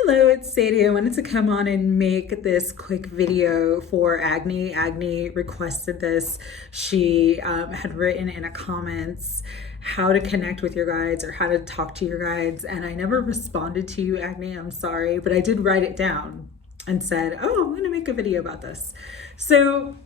Hello, it's Sadie. I wanted to come on and make this quick video for Agni. Agni requested this. She had written in a comments how to connect with your guides or how to talk to your guides, and I never responded to you, Agni. I'm sorry, but I did write it down and said, oh, I'm going to make a video about this. So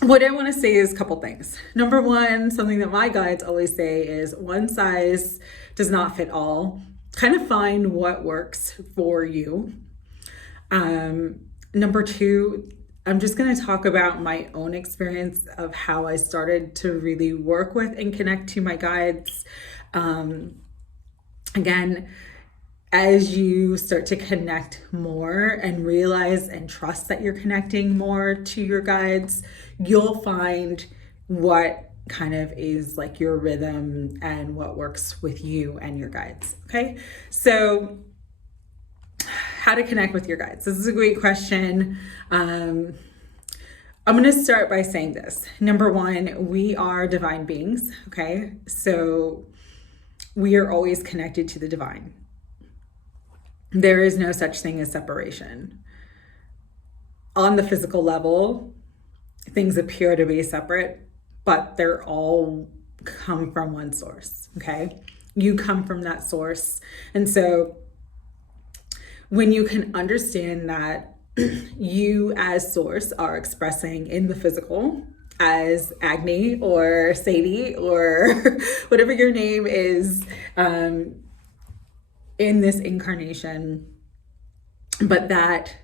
what I want to say is a couple things. Number one, something that my guides always say is one size does not fit all. Kind of find what works for you. Number two, I'm just going to talk about my own experience of how I started to really work with and connect to my guides. Again, as you start to connect more and realize and trust that you're connecting more to your guides, you'll find what kind of is like your rhythm and what works with you and your guides. Okay, so how to connect with your guides. This is a great question. I'm going to start by saying this. Number one, we are divine beings. Okay, so we are always connected to the divine. There is no such thing as separation. On the physical level, things appear to be separate, but they're all come from one source, okay? You come from that source. And so when you can understand that you as source are expressing in the physical as Agni or Sadie or whatever your name is, in this incarnation, but that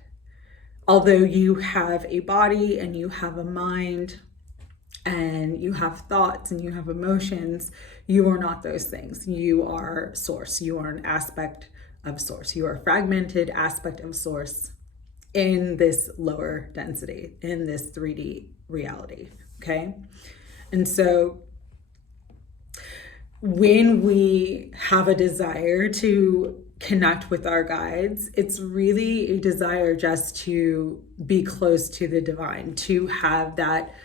although you have a body and you have a mind and you have thoughts and you have emotions, you are not those things. You are source. You are an aspect of source. You are a fragmented aspect of source in this lower density, in this 3D reality, okay? And so when we have a desire to connect with our guides, it's really a desire just to be close to the divine, to have that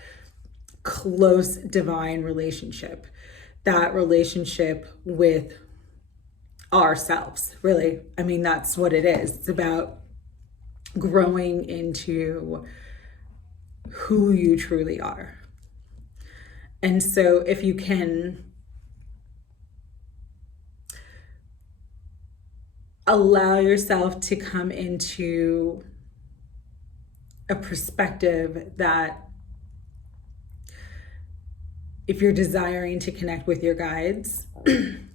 close divine relationship, that relationship with ourselves, really. I mean, that's what it is. It's about growing into who you truly are. And so if you can allow yourself to come into a perspective that if you're desiring to connect with your guides,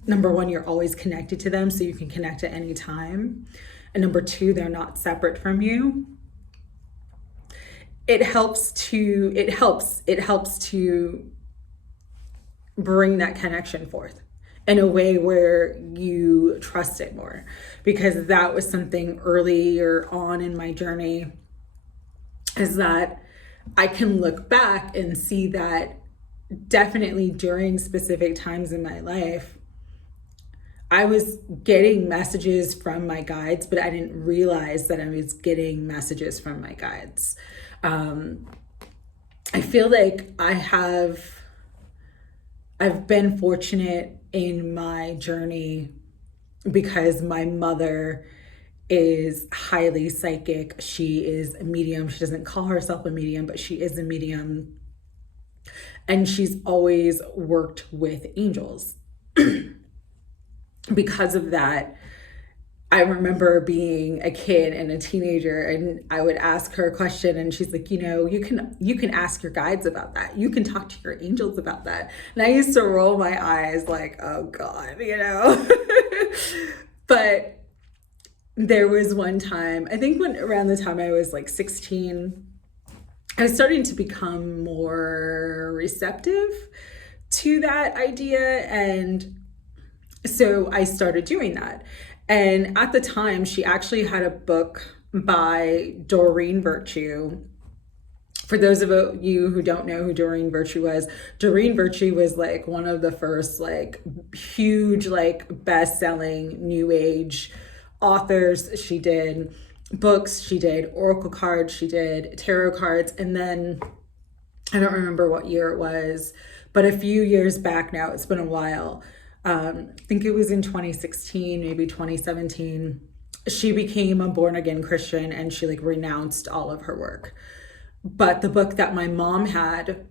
number one, you're always connected to them, so you can connect at any time. And number two, they're not separate from you. It helps to bring that connection forth in a way where you trust it more, because that was something earlier on in my journey, is that I can look back and see that definitely during specific times in my life, I was getting messages from my guides, but I didn't realize that I was getting messages from my guides. I feel like I've been fortunate in my journey because my mother is highly psychic. She is a medium. She doesn't call herself a medium, but she is a medium. And she's always worked with angels. Because of that, I remember being a kid and a teenager, and I would ask her a question, and she's like, you can ask your guides about that. You can talk to your angels about that. And I used to roll my eyes like, oh God, But there was one time, I think around the time I was like 16, I was starting to become more receptive to that idea. And so I started doing that. And at the time, she actually had a book by Doreen Virtue. For those of you who don't know who Doreen Virtue was like one of the first like huge like best-selling new age authors. She did books, she did oracle cards, she did tarot cards, and then I don't remember what year it was, but a few years back now, it's been a while. I think it was in 2016, maybe 2017. she became a born again Christian and she like renounced all of her work. But the book that my mom had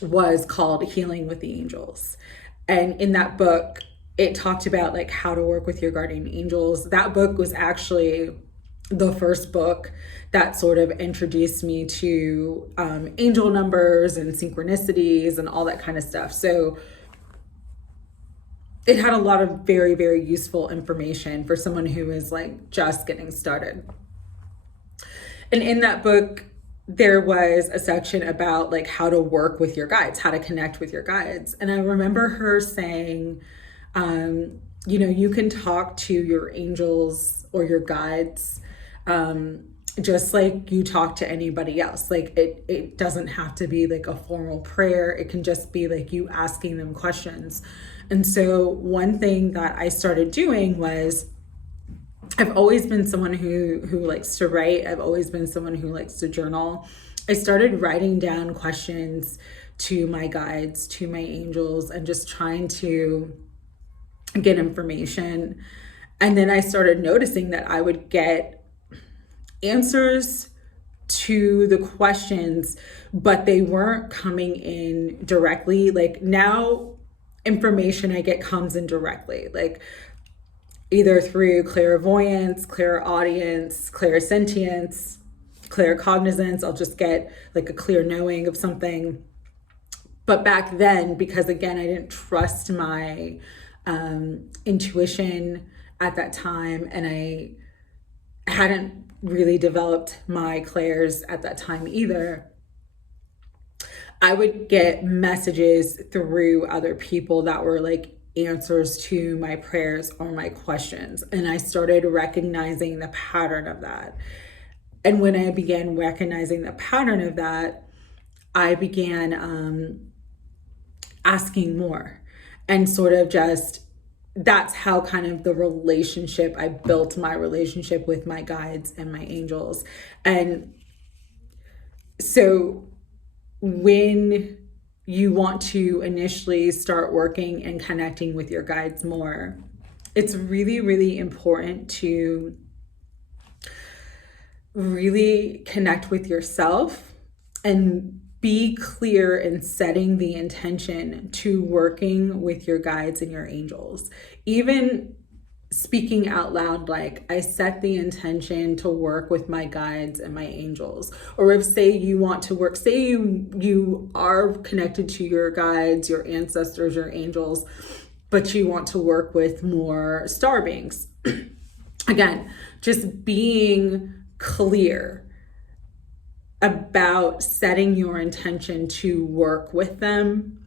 was called Healing with the Angels. And in that book, it talked about like how to work with your guardian angels. That book was actually the first book that sort of introduced me to angel numbers and synchronicities and all that kind of stuff. So it had a lot of very, very useful information for someone who is like just getting started. And in that book, there was a section about like how to work with your guides, how to connect with your guides. And I remember her saying, you can talk to your angels or your guides just like you talk to anybody else. Like it doesn't have to be like a formal prayer. It can just be like you asking them questions. And so one thing that I started doing was, I've always been someone who likes to write. I've always been someone who likes to journal. I started writing down questions to my guides, to my angels, and just trying to get information. And then I started noticing that I would get answers to the questions, but they weren't coming in directly. Like now, information I get comes in directly. Like either through clairvoyance, clairaudience, clairsentience, claircognizance. I'll just get like a clear knowing of something. But back then, because again, I didn't trust my intuition at that time, and I hadn't really developed my clairs at that time either, I would get messages through other people that were like answers to my prayers or my questions. And I started recognizing the pattern of that. And when I began recognizing the pattern of that, I began asking more, and sort of just, that's how kind of the relationship, I built my relationship with my guides and my angels. And so when you want to initially start working and connecting with your guides more, it's really, really important to really connect with yourself and be clear in setting the intention to working with your guides and your angels. Even speaking out loud, like I set the intention to work with my guides and my angels. Or if say you want to work, say you are connected to your guides, your ancestors, your angels, but you want to work with more star beings. Again, just being clear about setting your intention to work with them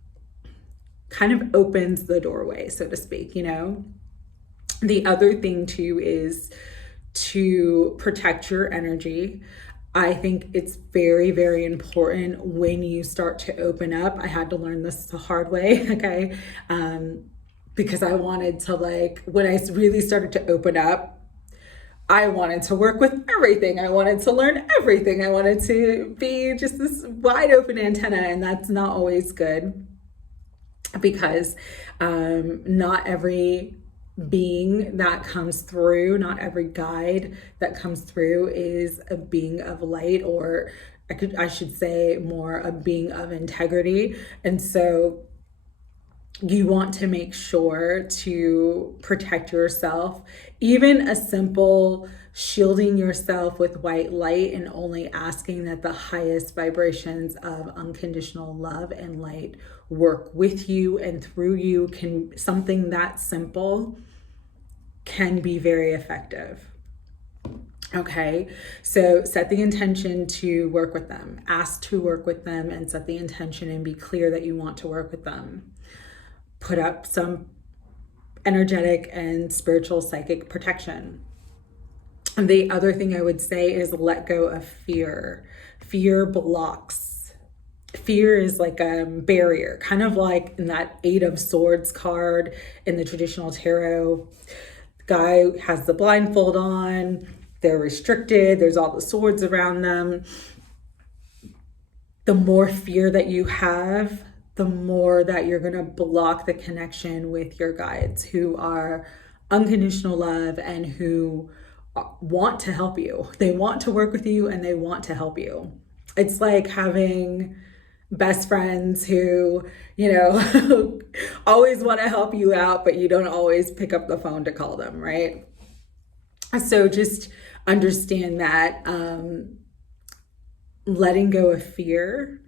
kind of opens the doorway, so to speak, The other thing too is to protect your energy. I think it's very, very important when you start to open up. I had to learn this the hard way, okay? Because I wanted to when I really started to open up, I wanted to work with everything. I wanted to learn everything. I wanted to be just this wide open antenna, and that's not always good, because not every being that comes through, not every guide that comes through is a being of light, or I should say more a being of integrity. And so you want to make sure to protect yourself. Even a simple shielding yourself with white light and only asking that the highest vibrations of unconditional love and light work with you and through you, something that simple can be very effective. Okay, so set the intention to work with them, ask to work with them, and set the intention and be clear that you want to work with them. Put up some energetic and spiritual psychic protection. And the other thing I would say is let go of fear. Fear blocks. Fear is like a barrier, kind of like in that Eight of Swords card in the traditional tarot. The guy has the blindfold on, they're restricted, there's all the swords around them. The more fear that you have, the more that you're going to block the connection with your guides, who are unconditional love and who want to help you. They want to work with you and they want to help you. It's like having best friends who, always want to help you out, but you don't always pick up the phone to call them, right? So just understand that letting go of fear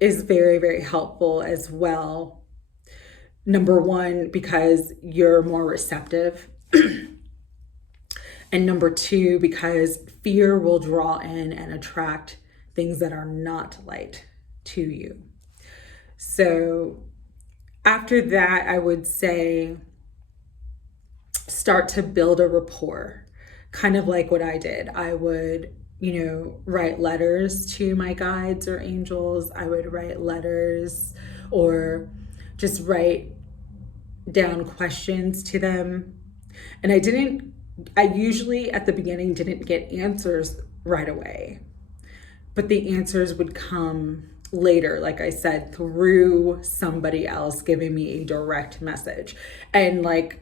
is very, very helpful as well. Number one, because you're more receptive. And number two, because fear will draw in and attract things that are not light to you. So after that, I would say start to build a rapport, kind of like what I did. I would, write letters to my guides or angels. I would write letters or just write down questions to them. And I usually at the beginning didn't get answers right away, but the answers would come later, like I said, through somebody else giving me a direct message. And like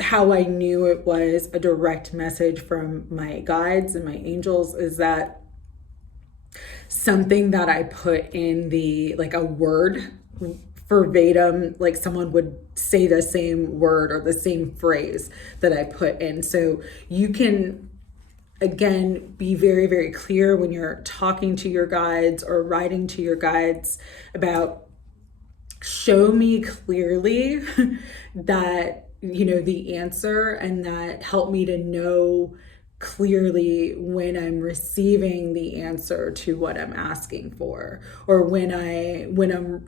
how I knew it was a direct message from my guides and my angels is that something that I put in like a word verbatim, like someone would say the same word or the same phrase that I put in. So you can, again, be very, very clear when you're talking to your guides or writing to your guides about, show me clearly that, the answer, and that help me to know clearly when I'm receiving the answer to what I'm asking for, or when I'm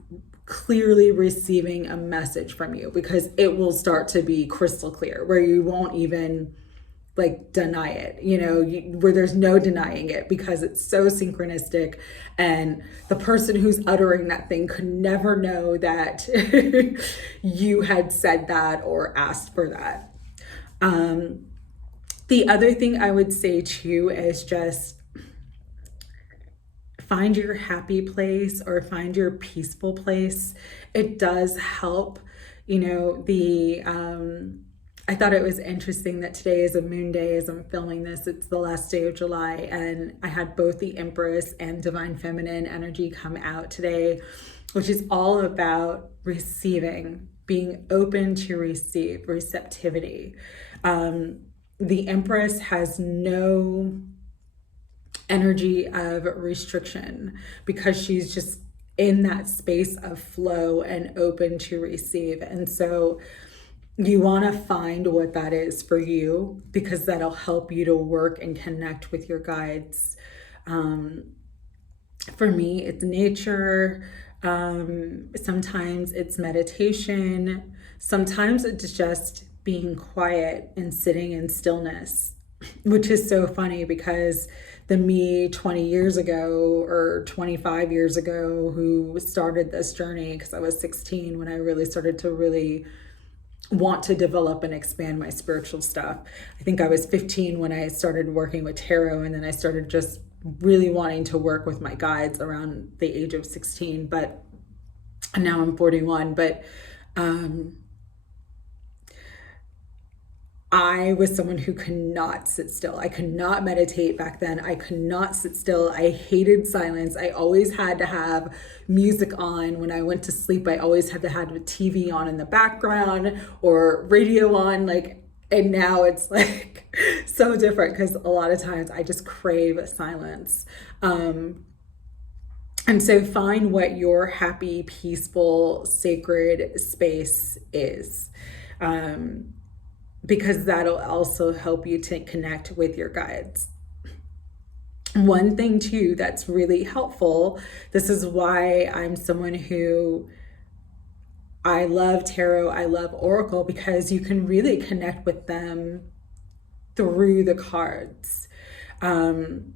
clearly receiving a message from you, because it will start to be crystal clear where you won't even like deny it, where there's no denying it because it's so synchronistic, and the person who's uttering that thing could never know that you had said that or asked for that. The other thing I would say too is just find your happy place or find your peaceful place. It does help, I thought it was interesting that today is a moon day as I'm filming this. It's the last day of July, and I had both the Empress and Divine Feminine energy come out today, which is all about receiving, being open to receive, receptivity. The Empress has no energy of restriction because she's just in that space of flow and open to receive. And so you want to find what that is for you, because that'll help you to work and connect with your guides. For me, it's nature. Sometimes it's meditation. Sometimes it's just being quiet and sitting in stillness, which is so funny because the me 20 years ago or 25 years ago who started this journey, because I was 16 when I really started to want to develop and expand my spiritual stuff. I think I was 15 when I started working with tarot, and then I started just really wanting to work with my guides around the age of 16, but now I'm 41. But I was someone who could not sit still. I could not meditate back then. I could not sit still. I hated silence. I always had to have music on. When I went to sleep, I always had to have a TV on in the background or radio on. And now it's like so different because a lot of times I just crave silence. And so find what your happy, peaceful, sacred space is. Because that'll also help you to connect with your guides. One thing too that's really helpful, this is why I'm someone who, I love tarot, I love oracle, because you can really connect with them through the cards. When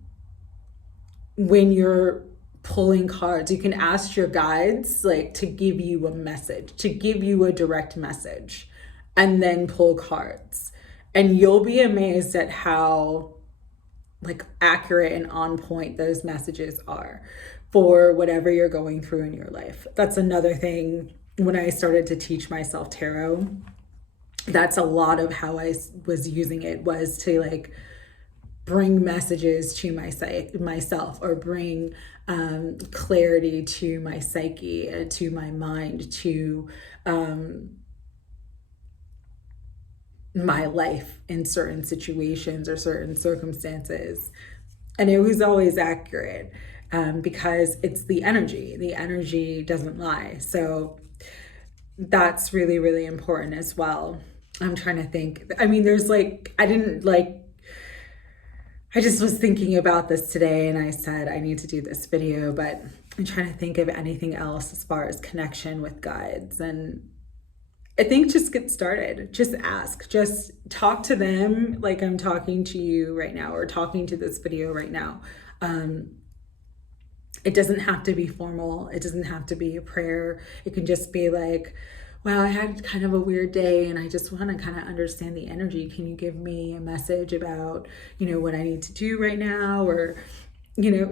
you're pulling cards, you can ask your guides to give you a message, to give you a direct message, and then pull cards. And you'll be amazed at how accurate and on point those messages are for whatever you're going through in your life. That's another thing when I started to teach myself tarot. that's a lot of how I was using it, was to like bring messages to myself, or bring clarity to my psyche, to my mind, to my life in certain situations or certain circumstances. And it was always accurate, because it's the energy doesn't lie. So that's really, really important as well. I'm trying to think. I mean, there's like, I just was thinking about this today, and I said I need to do this video, but I'm trying to think of anything else as far as connection with guides. And I think just get started. Just ask. Just talk to them like I'm talking to you right now, or talking to this video right now. It doesn't have to be formal. It doesn't have to be a prayer. It can just be like, wow, I had kind of a weird day and I just want to kind of understand the energy. Can you give me a message about, what I need to do right now? Or,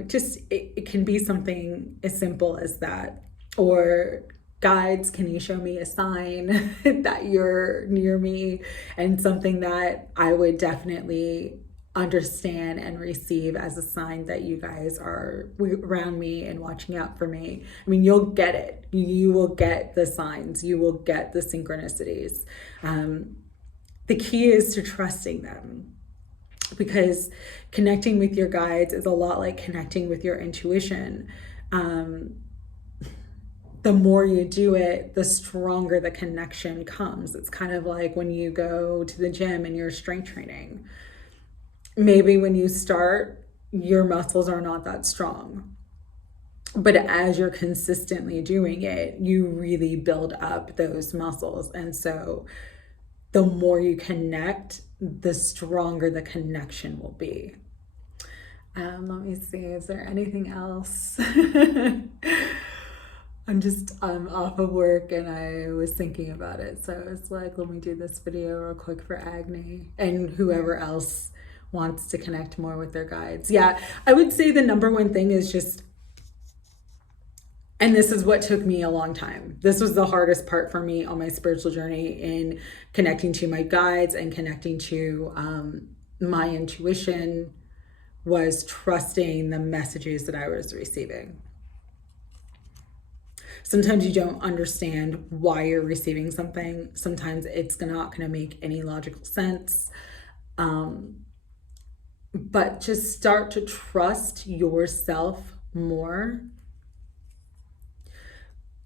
just, it can be something as simple as that. Or, guides, can you show me a sign that you're near me? And something that I would definitely understand and receive as a sign that you guys are around me and watching out for me. I mean, you'll get it. You will get the signs. You will get the synchronicities. The key is to trusting them, because connecting with your guides is a lot like connecting with your intuition. The more you do it, the stronger the connection comes. It's kind of like when you go to the gym and you're strength training. Maybe when you start, your muscles are not that strong. But as you're consistently doing it, you really build up those muscles. And so the more you connect, the stronger the connection will be. Let me see, is there anything else? I'm off of work and I was thinking about it. So it's like, let me do this video real quick for Agni and whoever else wants to connect more with their guides. Yeah, I would say the number one thing is just, and this is what took me a long time. This was the hardest part for me on my spiritual journey, in connecting to my guides and connecting to my intuition, was trusting the messages that I was receiving. Sometimes you don't understand why you're receiving something. Sometimes it's not going to make any logical sense. But just start to trust yourself more,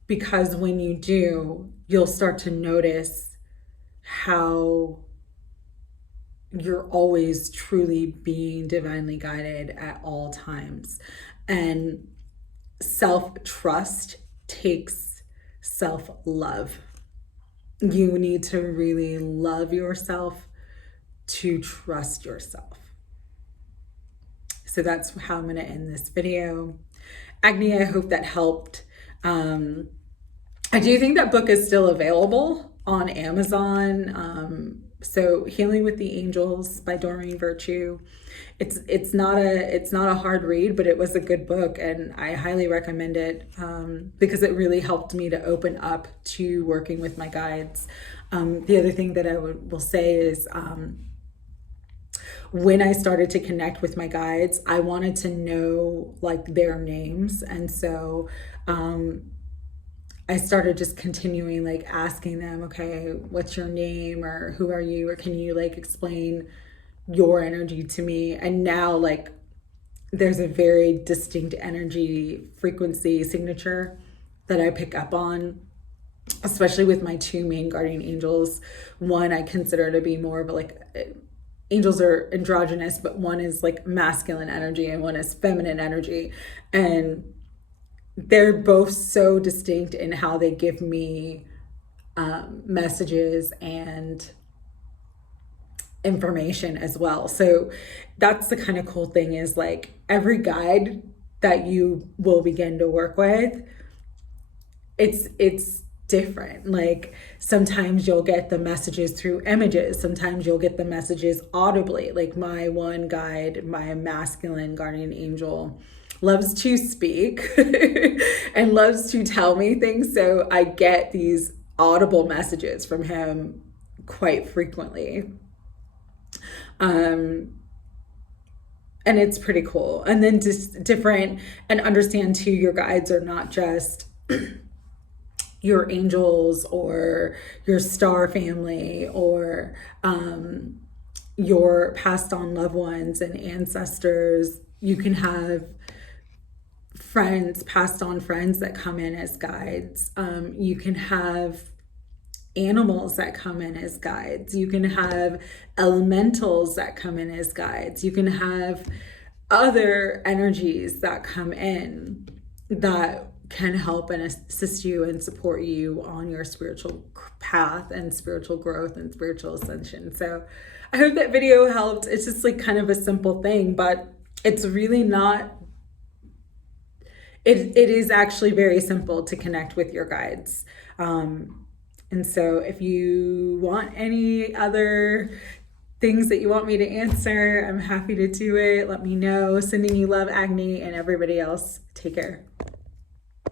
because when you do, you'll start to notice how you're always truly being divinely guided at all times. And self-trust takes self-love. You need to really love yourself to trust yourself. So that's how I'm going to end this video. Agni, I hope that helped. I do think that book is still available on Amazon. So Healing with the Angels by Doreen Virtue. It's not a hard read, but it was a good book, and I highly recommend it, because it really helped me to open up to working with my guides. The other thing that I will say is, when I started to connect with my guides, I wanted to know like their names. And so I started just continuing like asking them, okay, what's your name, or who are you, or can you like explain your energy to me? And now like there's a very distinct energy frequency signature that I pick up on, especially with my two main guardian angels. One I consider to be more of a like, angels are androgynous, but one is like masculine energy and one is feminine energy. And they're both so distinct in how they give me messages and information as well. So that's the kind of cool thing, is like every guide that you will begin to work with, it's different. Like sometimes you'll get the messages through images, sometimes you'll get the messages audibly. Like my one guide, my masculine guardian angel, loves to speak and loves to tell me things, so I get these audible messages from him quite frequently. And it's pretty cool. And then just different, and understand too, your guides are not just your angels or your star family or your passed on loved ones and ancestors. You can have friends, passed on friends that come in as guides. You can have animals that come in as guides. You can have elementals that come in as guides. You can have other energies that come in that can help and assist you and support you on your spiritual path and spiritual growth and spiritual ascension. So I hope that video helped. It's just like kind of a simple thing, but it's really not. It is actually very simple to connect with your guides. And so if you want any other things that you want me to answer, I'm happy to do it. Let me know. Sending you love, Agni, and everybody else. Take care.